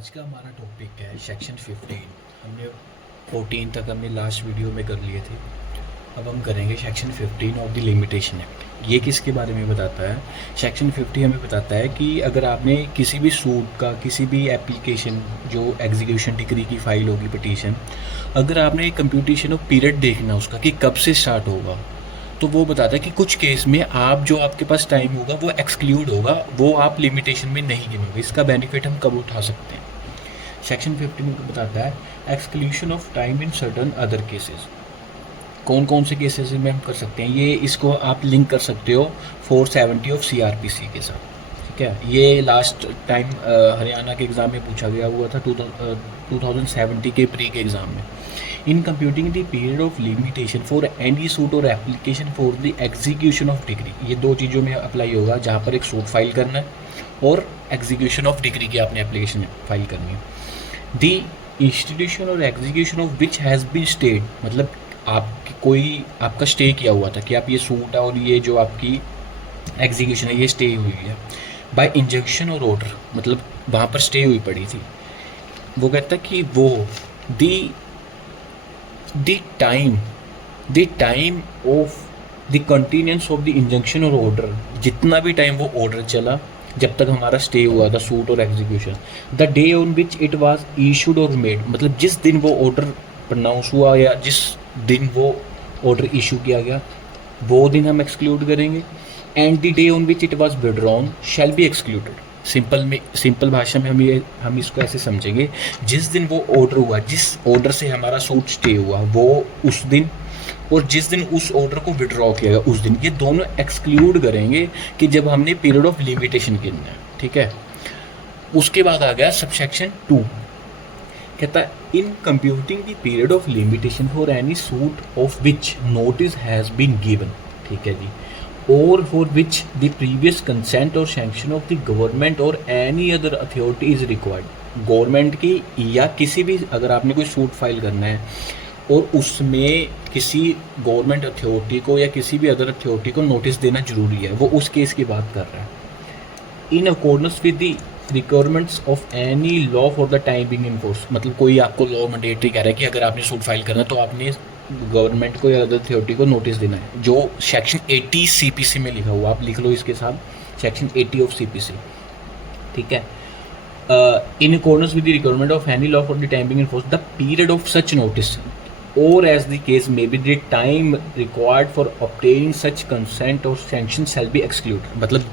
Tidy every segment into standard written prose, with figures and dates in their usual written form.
आज का हमारा टॉपिक है सेक्शन 15। हमने 14 तक हमने लास्ट वीडियो में कर लिए थे। अब हम करेंगे section 15 of the limitation act. ये किसके बारे में बताता है? सेक्शन 50 हमें बताता है कि अगर आपने किसी भी सूट का किसी भी एप्लीकेशन जो एग्जीक्यूशन डिक्री की फाइल होगी पिटीशन, अगर आपने कंप्यूटेशन ऑफ पीरियड देखना उसका कि कब से स्टार्ट होगा, तो वो बताता है कि कुछ केस में आप जो आपके पास टाइम होगा वो एक्सक्लूड होगा, वो आप लिमिटेशन में नहीं गिनोगे। इसका बेनिफिट हम कब उठा सकते हैं? सेक्शन 15 को बताता है exclusion of time in certain other cases. कौन कौन से केसेस में हम कर सकते हैं, ये इसको आप लिंक कर सकते हो 470 ऑफ CRPC के साथ। ठीक है, ये लास्ट टाइम हरियाणा के एग्ज़ाम में पूछा गया हुआ था 2070 के प्री के एग्ज़ाम में। In computing the period of limitation for any suit और application for the execution of decree, ये दो चीज़ों में अप्लाई होगा, जहाँ पर एक सूट फाइल करना है और एग्जीक्यूशन ऑफ डिग्री की आपने एप्लीकेशन फाइल करनी है। द इंस्टीट्यूशन और execution of which has been stayed, मतलब आपकी कोई आपका स्टे किया हुआ था कि आप ये सूट है और ये जो आपकी एग्जीक्यूशन है ये स्टे हुई है बाय इंजंक्शन और ऑर्डर, मतलब वहाँ पर स्टे हुई पड़ी थी। वो कहता है कि वो the time of the continuance of the injunction और ऑर्डर, जितना भी टाइम वो ऑर्डर चला जब तक हमारा स्टे हुआ था सूट और execution, the day on which it was issued और मेड, मतलब जिस दिन वो ऑर्डर प्रोनाउंस हुआ या जिस दिन वो ऑर्डर इशू किया गया वो दिन हम एक्सक्लूड करेंगे। And the day on which it was withdrawn shell be excluded. Simple भाषा में हम इसको ऐसे समझेंगे, जिस दिन वो ऑर्डर हुआ, जिस ऑर्डर से हमारा सूट स्टे हुआ वो उस दिन, और जिस दिन उस ऑर्डर को विड्रॉ किया गया उस दिन, ये दोनों एक्सक्लूड करेंगे कि जब हमने पीरियड ऑफ लिमिटेशन गिनना है। ठीक है, उसके बाद आ गया सबसेक्शन 2, कहता है in computing the period of limitation for any suit of which notice has been given, ठीक है जी, और for which the previous consent और सैंक्शन ऑफ द गवर्नमेंट और any other authority is required. Government की या किसी भी, अगर आपने कोई सूट फाइल करना है और उसमें किसी गवर्नमेंट अथॉरिटी को या किसी भी अदर अथॉरिटी को नोटिस देना जरूरी है, वो उस केस की बात कर रहा है। In accordance with the requirements of any law for the time being enforce, मतलब कोई आपको लॉ मैंडेटरी कह रहा है कि अगर आपने सूट फाइल करना है तो आपने गवर्नमेंट को या अदर अथॉरिटी को नोटिस देना है, जो सेक्शन 80 CPC में लिखा हुआ, आप लिख लो इसके साथ सेक्शन 80 ऑफ CPC। ठीक है, in accordance with the requirement of any law for the time being in force the period of such notice or as the case may be the time required for obtaining such consent और sanction shall be exclude. मतलब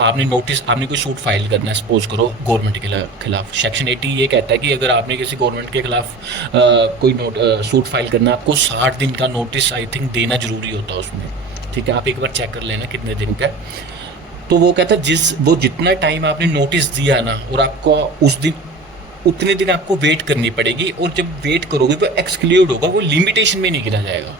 आपने notice, आपने कोई suit file करना है suppose करो government के खिलाफ, सेक्शन 80 ये कहता है कि अगर आपने किसी गवर्नमेंट के खिलाफ कोई सूट फाइल करना है, आपको 60 दिन का नोटिस आई थिंक देना जरूरी होता है उसमें। ठीक है, आप एक बार चेक कर लेना कितने दिन का। तो वो कहता है वो जितना टाइम आपने नोटिस दिया ना, और आपको उस दिन उतने दिन आपको वेट करनी पड़ेगी, और जब वेट करोगे वो एक्सक्लूड होगा, वो लिमिटेशन में नहीं गिना जाएगा।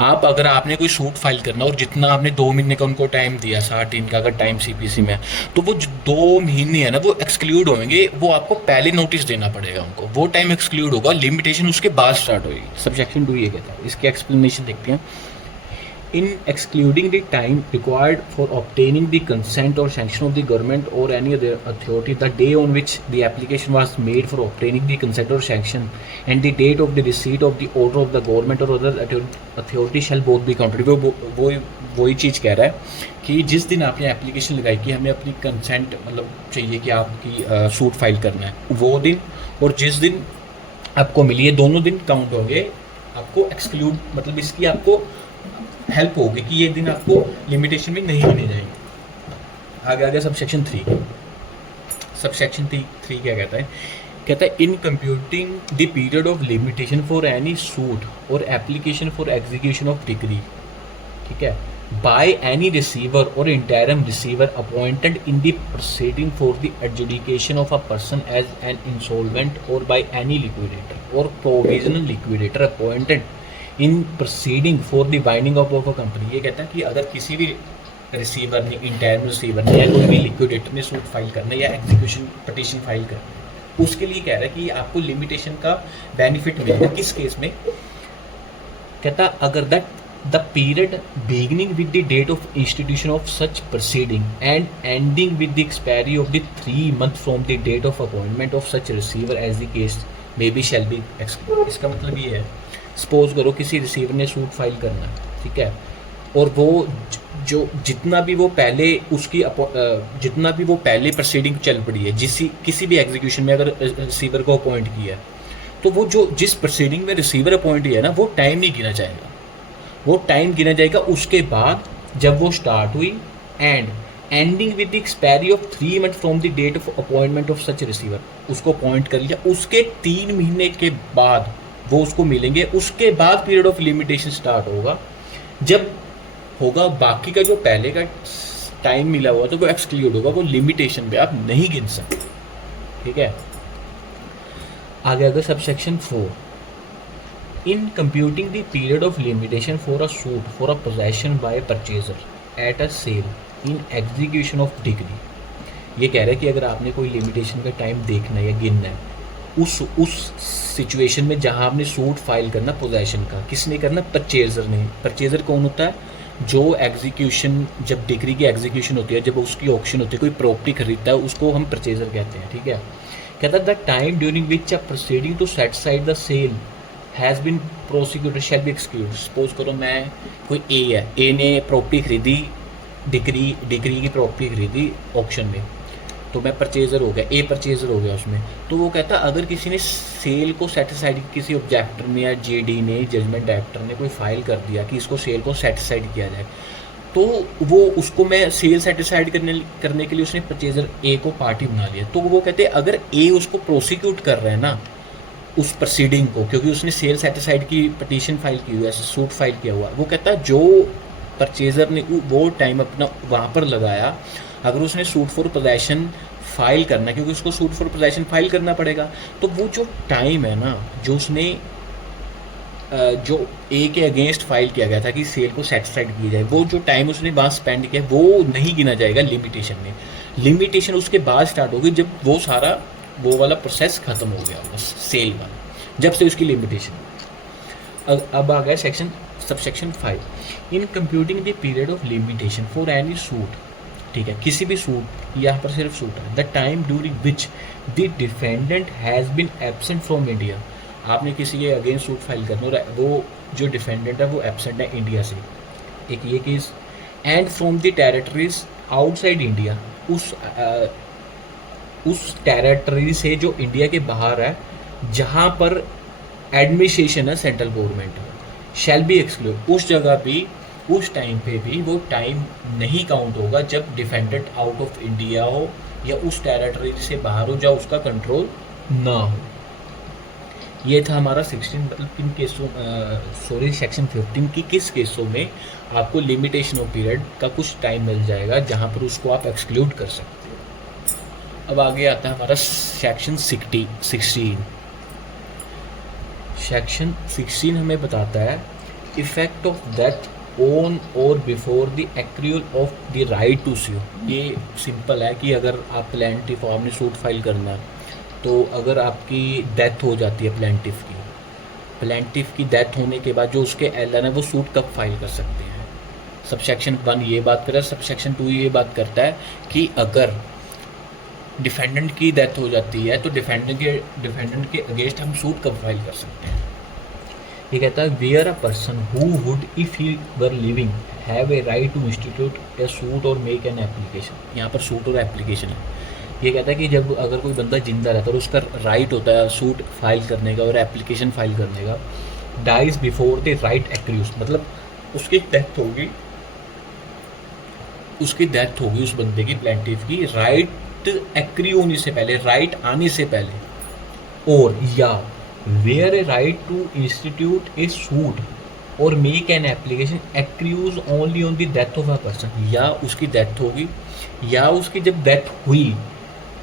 आप अगर आपने कोई सूट फाइल करना और जितना आपने 2 महीने का उनको टाइम दिया, 60 दिन का अगर टाइम CPC में, तो वो जो 2 महीने है ना वो एक्सक्लूड होंगे, वो आपको पहले नोटिस देना पड़ेगा उनको, वो टाइम एक्सक्लूड होगा, लिमिटेशन उसके बाद स्टार्ट होगी। सबसेक्शन 2 ये कहता है, इसकी एक्सप्लेनेशन देखते हैं। In excluding the time required for obtaining the consent or sanction of the government or any other authority, the day on which the application was made for obtaining the consent or sanction, and the date of the receipt of the order of the government or other authority shall both be counted। वही चीज़ कह रहा है कि जिस दिन आपने application लगाई कि हमें अपनी कंसेंट मतलब चाहिए कि आपकी सूट फाइल करना है, वो दिन और जिस दिन आपको मिली है, दोनों दिन काउंट होंगे, आपको एक्सक्लूड मतलब इसकी आपको हेल्प होगी कि ये दिन आपको लिमिटेशन में नहीं गिने जाएंगे। आगे आ गया सबसेक्शन 3। सबसेक्शन 3 क्या कहता है? कहता है in computing the period of limitation for any suit और application for execution of decree, ठीक है, बाय एनी रिसीवर और interim receiver appointed in the proceeding for the adjudication of a person as an insolvent और by any liquidator और provisional liquidator appointed in proceeding for the winding up of a company. ये कहता है कि अगर किसी भी रिसीवर ने, इंटरिम रिसीवर ने या कोई भी लिक्विडेटर ने सूट फाइल करना है या एग्जीक्यूशन पिटीशन फाइल करना है, उसके लिए कह रहा है कि आपको लिमिटेशन का बेनिफिट मिलेगा। किस केस में? कहता अगर that the period beginning with the date of institution of such proceeding and ending with the expiry of the 3 month from the date of appointment of such receiver as the case may be shall be exclude. इसका मतलब ये है, suppose करो किसी receiver ने suit file करना है, ठीक है, और वो जो जितना भी वो पहले उसकी जितना भी वो पहले प्रोसीडिंग चल पड़ी है किसी भी एग्जीक्यूशन में अगर रिसीवर को अपॉइंट किया है, तो वो जो जिस प्रोसीडिंग में रिसीवर अपॉइंट किया है ना, वो टाइम नहीं गिना जाएगा। वो टाइम गिना जाएगा उसके बाद जब वो स्टार्ट हुई and ending with the expiry of 3 month from the date of appointment of such receiver. उसको अपॉइंट कर लिया, उसके 3 महीने के बाद वो उसको मिलेंगे, उसके बाद पीरियड ऑफ लिमिटेशन स्टार्ट होगा। जब होगा बाकी का जो पहले का टाइम मिला हुआ तो वो एक्सक्लूड होगा, वो लिमिटेशन पे आप नहीं गिन सकते, ठीक है। आगे अगर subsection 4, in computing the period of limitation for a suit for a possession by purchaser at a sale in execution of decree. ये कह रहा है कि अगर आपने कोई लिमिटेशन का टाइम देखना है या गिनना है, उस सिचुएशन में जहां आपने सूट फाइल करना पोजेशन का, किसने करना? परचेजर ने। परचेजर कौन होता है? जो एग्जीक्यूशन, जब डिग्री की एग्जीक्यूशन होती है, जब उसकी ऑक्शन होती है, कोई प्रॉपर्टी खरीदता है, उसको हम परचेजर कहते हैं, ठीक है। कहता है the time during which a proceeding to set side the sale has been prosecuted shall be excluded. Suppose करो मैं कोई ए है, ए ने प्रॉपर्टी खरीदी, डिग्री की प्रॉपर्टी खरीदी ऑक्शन में, तो मैं परचेजर हो गया, ए परचेजर हो गया उसमें। तो वो कहता है अगर किसी ने सेल को सेटिसाइड, किसी ऑब्जेक्टर ने या जेडी ने, जजमेंट डायरेक्टर ने कोई फाइल कर दिया कि इसको सेल को सेटिसाइड किया जाए, तो वो उसको मैं सेल सेटिसाइड करने के लिए उसने परचेजर ए को पार्टी बना लिया। तो वो कहते हैं अगर ए उसको प्रोसिक्यूट कर रहा है ना उस प्रोसीडिंग को, क्योंकि उसने सेल सेटिसाइड की पटिशन फाइल की हुई है, सूट फाइल किया हुआ, वो कहता है जो परचेजर ने वो टाइम अपना वहाँ पर लगाया, अगर उसने सूट फॉर पोजेशन फाइल करना, क्योंकि उसको सूट फॉर पोजेशन फाइल करना पड़ेगा, तो वो जो टाइम है ना, जो उसने जो ए के अगेंस्ट फाइल किया गया था कि सेल को सेटिस्फाइड किया जाए, वो जो टाइम उसने वहाँ स्पेंड किया वो नहीं गिना जाएगा लिमिटेशन में। लिमिटेशन उसके बाद स्टार्ट होगी जब वो सारा वो वाला प्रोसेस खत्म हो गया होगा, सेल वाला, जब से उसकी लिमिटेशन। अब आ गया section subsection 5, in computing the period of limitation for any suit, ठीक है, किसी भी सूट, यहाँ पर सिर्फ सूट है, the time during which the defendant has been absent from India. आपने किसी के अगेंस्ट सूट फाइल करना और वो जो डिफेंडेंट है वो एब्सेंट है इंडिया से, एक ये case, and from the territories outside India, उस टेरिटरी से जो इंडिया के बाहर है, जहाँ पर एडमिनिस्ट्रेशन है central government, shell be exclude. उस जगह भी, उस टाइम पे भी वो टाइम नहीं काउंट होगा जब डिफेंडेंट आउट ऑफ इंडिया हो या उस टेरिटरी से बाहर हो जहाँ उसका कंट्रोल ना हो। ये था हमारा 16, मतलब किन केसों, सेक्शन 15 की किस केसों में आपको लिमिटेशन ऑफ पीरियड का कुछ टाइम मिल जाएगा जहाँ पर उसको आप एक्सक्लूड कर सकते हो। अब आगे आता है हमारा सेक्शन 16। सेक्शन 16 हमें बताता है इफेक्ट ऑफ डेथ ऑन और before the accrual of the right to sue. ये सिंपल है कि अगर आप प्लेंटिफ, आपने सूट फाइल करना है, तो अगर आपकी डेथ हो जाती है प्लेंटिफ की डेथ होने के बाद जो उसके एलन है वो सूट कब फाइल कर सकते हैं। सबसेक्शन 1 ये बात कर रहा है, सबसेक्शन 2 ये बात करता है कि अगर डिफेंडेंट की डेथ हो जाती है तो डिफेंडेंट के अगेंस्ट हम सूट कब फाइल कर सकते हैं। ये कहता है where a person who would if he were living have a right to institute a suit और मेक एन एप्लीकेशन। यहाँ पर सूट और एप्लीकेशन है। ये कहता है कि जब अगर कोई बंदा जिंदा रहता है और उसका राइट होता है सूट फाइल करने का और एप्लीकेशन फाइल करने का, dies before the right accrues, मतलब उसकी डेथ होगी उस बंदे की, प्लेंटिफ की, राइट एक्रू होने से पहले, राइट आने से पहले, और या where a right to institute a suit और make an application accrues only on the death of a person, या उसकी डेथ होगी या उसकी जब डेथ हुई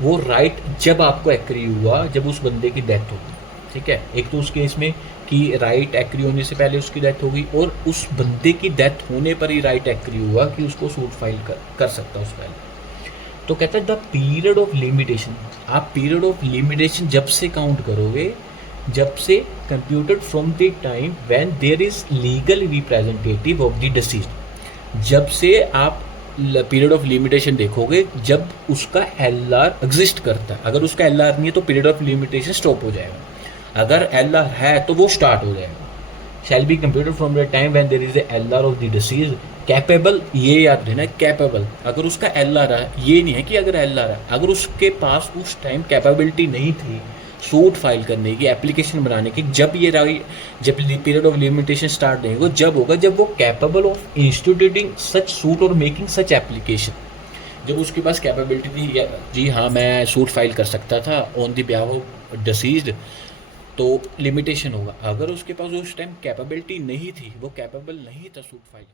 वो राइट जब आपको एक्री हुआ जब उस बंदे की डेथ होगी, ठीक है। एक तो उस केस में कि राइट एक्री होने से पहले उसकी डेथ होगी और उस बंदे की डेथ होने पर ही राइट एक्री हुआ कि उसको सूट फाइल कर सकता उस पहले। तो कहता है द पीरियड ऑफ लिमिटेशन, आप पीरियड ऑफ लिमिटेशन जब से काउंट करोगे जब से computed from the time when there is legal representative of the deceased, जब से आप पीरियड ऑफ लिमिटेशन देखोगे जब उसका एल आर एग्जिस्ट करता है। अगर उसका एल आर नहीं है तो पीरियड ऑफ लिमिटेशन स्टॉप हो जाएगा, अगर एल आर है तो वो स्टार्ट हो जाएगा। Shall be computed from the time when there is L R of the deceased capable, ये याद रहना कैपेबल। अगर उसका एल आर है, ये नहीं है कि अगर एल आर है, अगर उसके पास उस टाइम कैपेबिलिटी नहीं थी सूट फाइल करने की, एप्लीकेशन बनाने की, जब ये जब पीरियड ऑफ लिमिटेशन स्टार्ट नहीं होगा, जब होगा जब वो capable of instituting such suit और मेकिंग सच एप्लीकेशन, जब उसके पास कैपेबिलिटी थी जी हाँ मैं सूट फाइल कर सकता था on the behalf of deceased, तो लिमिटेशन होगा। अगर उसके पास उस टाइम कैपेबिलिटी नहीं थी, वो कैपेबल नहीं था सूट फाइल